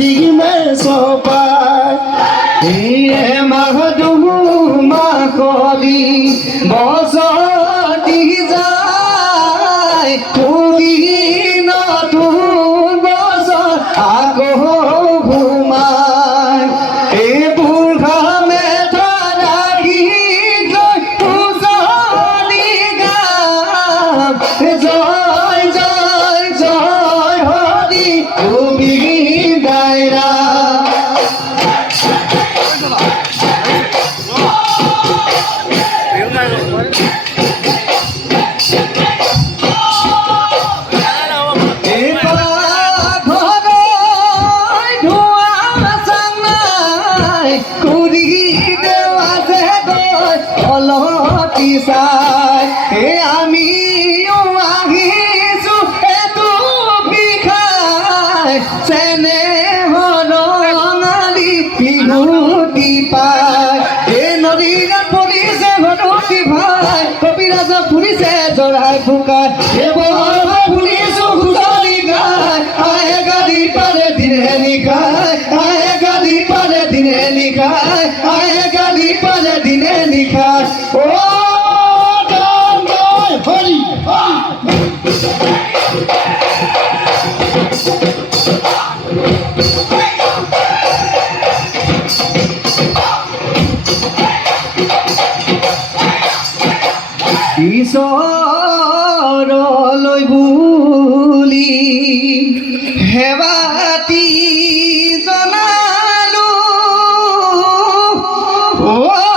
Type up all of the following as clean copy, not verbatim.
দিমে সপাই এ মাহদুমু মাকলি বসতি যায় পুরি নতুন বছর আগো ঘুমায় এ বুঢ়া মেধা রাখি জয় পূজনী গাম জয় জয় জয় হরি তুমি দায়রা আমিও আহিছো এটো বিষাই চেনে ৰঙালী বিহুতি পাই এই নদীত পৰিছে ভদতি ভাই কবিৰাজ ফুৰিছে জৰাই ফুকাই এইবোৰ ফুৰিছো খুচৰি গাই আহে গাড়ী পাৰে দিনে নিশাই আহে গাড়ী পাৰে দিনে নিশাই আহে গাড়ী পাৰে দিনে নিশাই হরি ঈশ্বৰলৈ বুলি হেবাতি জনালো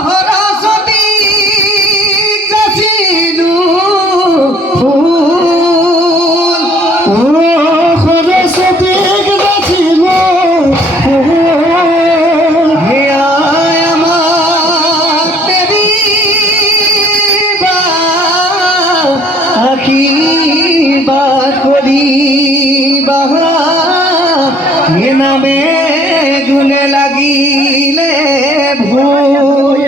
সৰস্বতী যাচিলো সৰস্বতীক যাচিলো আশীৰ্বাদ কৰিবা নামে গুণে লাগিলে ভুল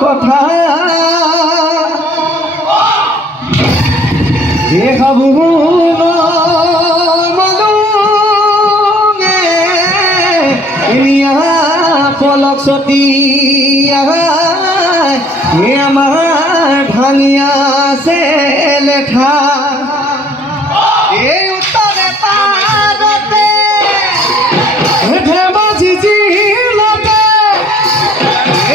কথা দেখাবো মানুহে পলক চতি আমাৰ ভাঙিয়া আছে লেখা এই উত্তৰে পাৰতে ধেমাজি জিলাতে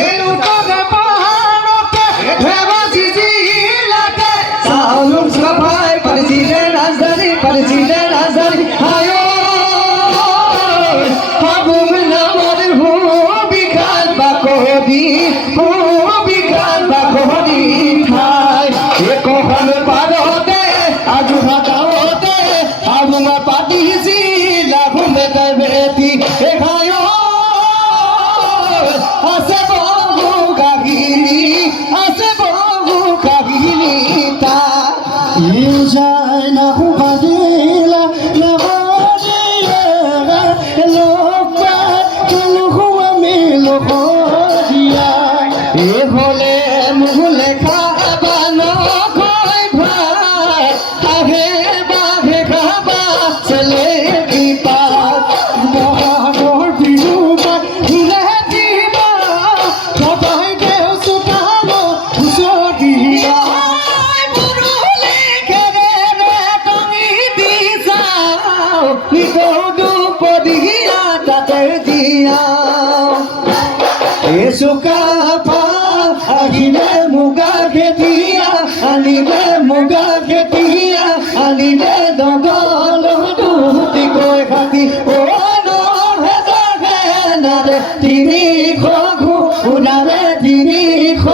এই উত্তৰে পাৰতে ধেমাজি জিলাতে চাউলুং চুকাফাই পালিছিলে ৰাজধানী হায় হাবুং নামৰ বিকাল বাকদি ঠাই একোখন পাৰতে আজোহা গাঁৱতে হাবুঙা পাতিছিল লাভুমে বেটি এঘায় আছে বহু কাহিনী তা ইউ যায় না হুবাদিলা না হদিয়ে লোক আমি লোক দিয়া এ হলে মুহলে খাবা নয় ভাই আহে বাঘে খাবা ছেলে দিবা মহানোর বিহু ঘুরে দিবা সবাই দেও সুতালো দিয়া চুকাফা আহিলে মুগা খেতিয়া আনিলে দগল দুটি কৈ খাতি তিনিশ ঘূৰালে 300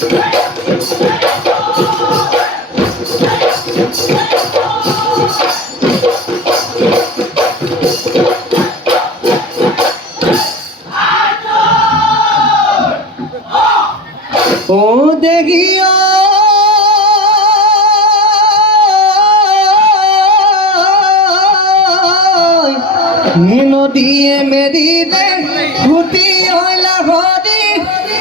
ও দেখিয়া নদীয়ে মেরিলে ফুটি হইলা ভরি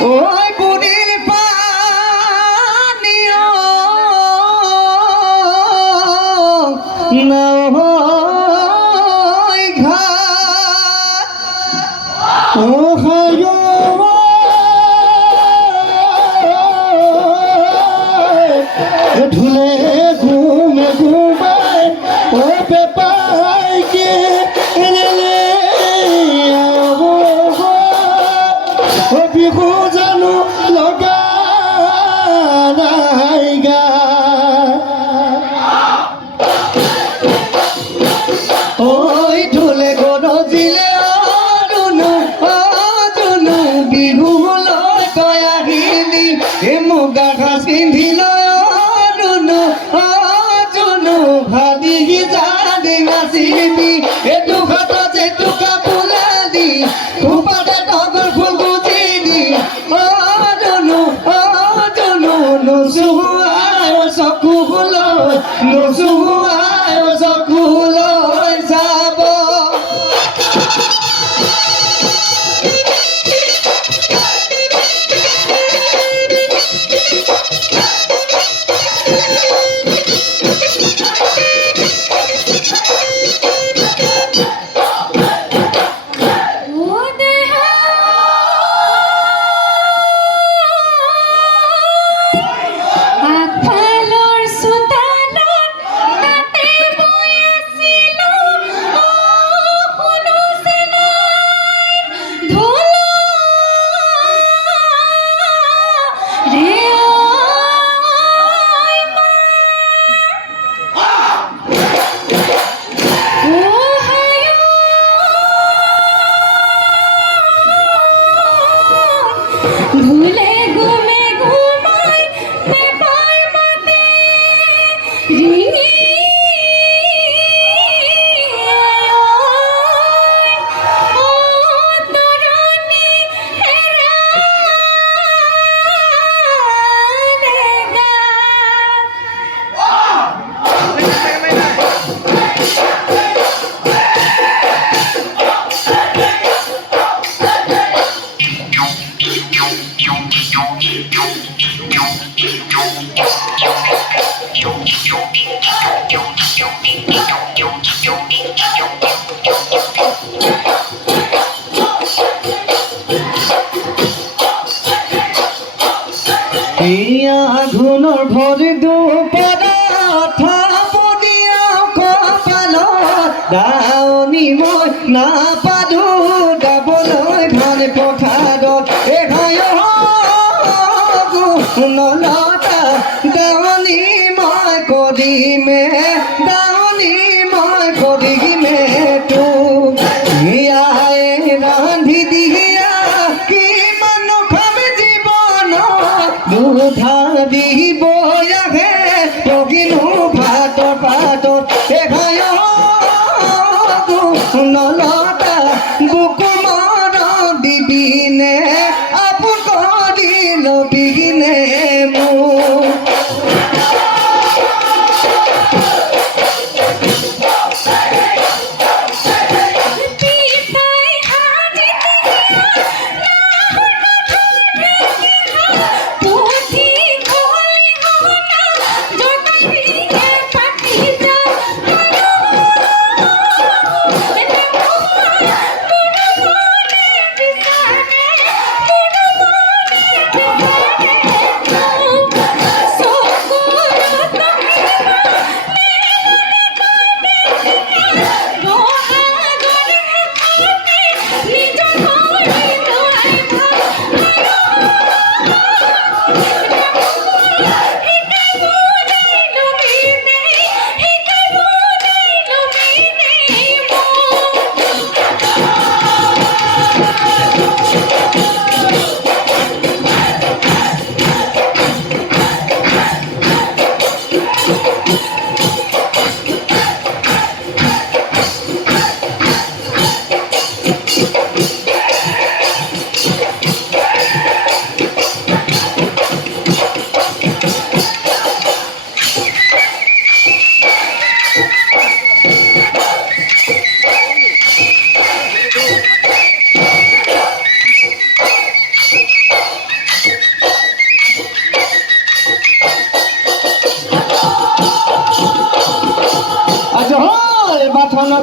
ওই বুড়ির পানি না হয় ঘা ও ঢুলে ঘুমে ঘুমায় ও পেপাই কে এলে ও বিহু জানো লগা গা ওই ঢোলে গরজিলে অজুনু বিহু লয় তয়া হিলি এ মুগা ঘাস পিন্ধিল অজুনু ভাবি যাদি নাচিবি এটু খাত যেটু কাপুলা দি খুপাতে টগর ফুল গুজি দি অজুনু নুচুয়াই চকু লৈ নুচুয়াই চকু লৈ যাব ভুলে ঘুমে ঘুমাই পেপার মতে রিঙি ও তরুণী হেরা আগুনৰ ভৰি দুপৰা থাপনীয়া কপালত দাৱনী মই নাপালো গাবলৈ ধান পথাৰত নলতা দাৱনী মই কৰিমে দাৱনী মই কৰিমে তোক ৰান্ধি দিয়া কিমান খাম জীৱন দুধা দিব আহে পগিনো ভাতৰ পাতত নলতা বুকুমাৰ দিবিনে আপোন কৰি লবিনে মোক পুথি খোলি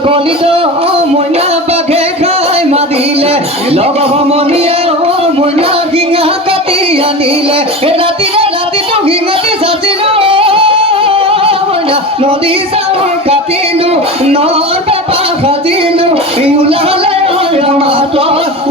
গলিত মইনা বাঘে খাই মাৰিলে লগ সমনীয়ে মইনা শিঙা কাটি আনিলে ৰাতিটো শিঙাটি চাচিলো মইনা নদী চাউল কাটিলো নৰ পেপা সাজিলো ওলালে মাতৰ মাত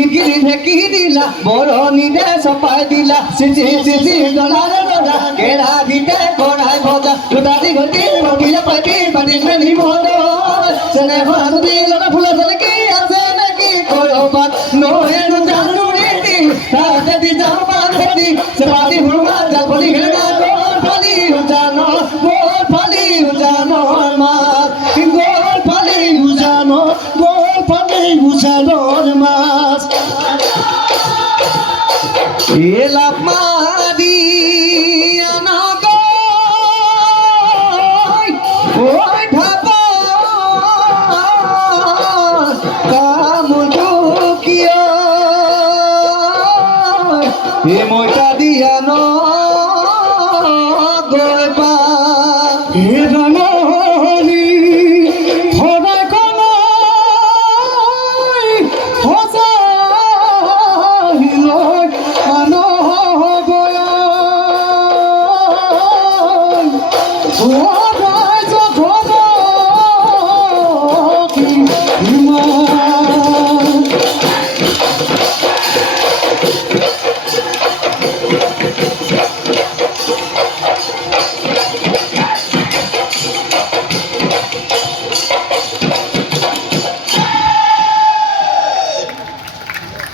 খিকিরি ঢেকি দিলা বরণীতে চপাই দিলা চিচি ডলারে ডলা কেৰা গীতে কৰাই ভজা দুটাদি ঘটি ৰখিলে পাতি মেলি মন চেনেহৰ যদি লতা ফুলা চলকি আছে নেকি কৰবাত নহেনো জানো নীতি তাতে দি যাওঁ পান খেতি চেপাতি ভুৰুঙা জাল ফলি খেলগা গল ফালি উজানৰ মাছ গল ফালি উজানৰ মাছ এলাপ মাৰি আনগৈ ঐ ভাবা কামটো কিয় এই মইতা দিয়া ন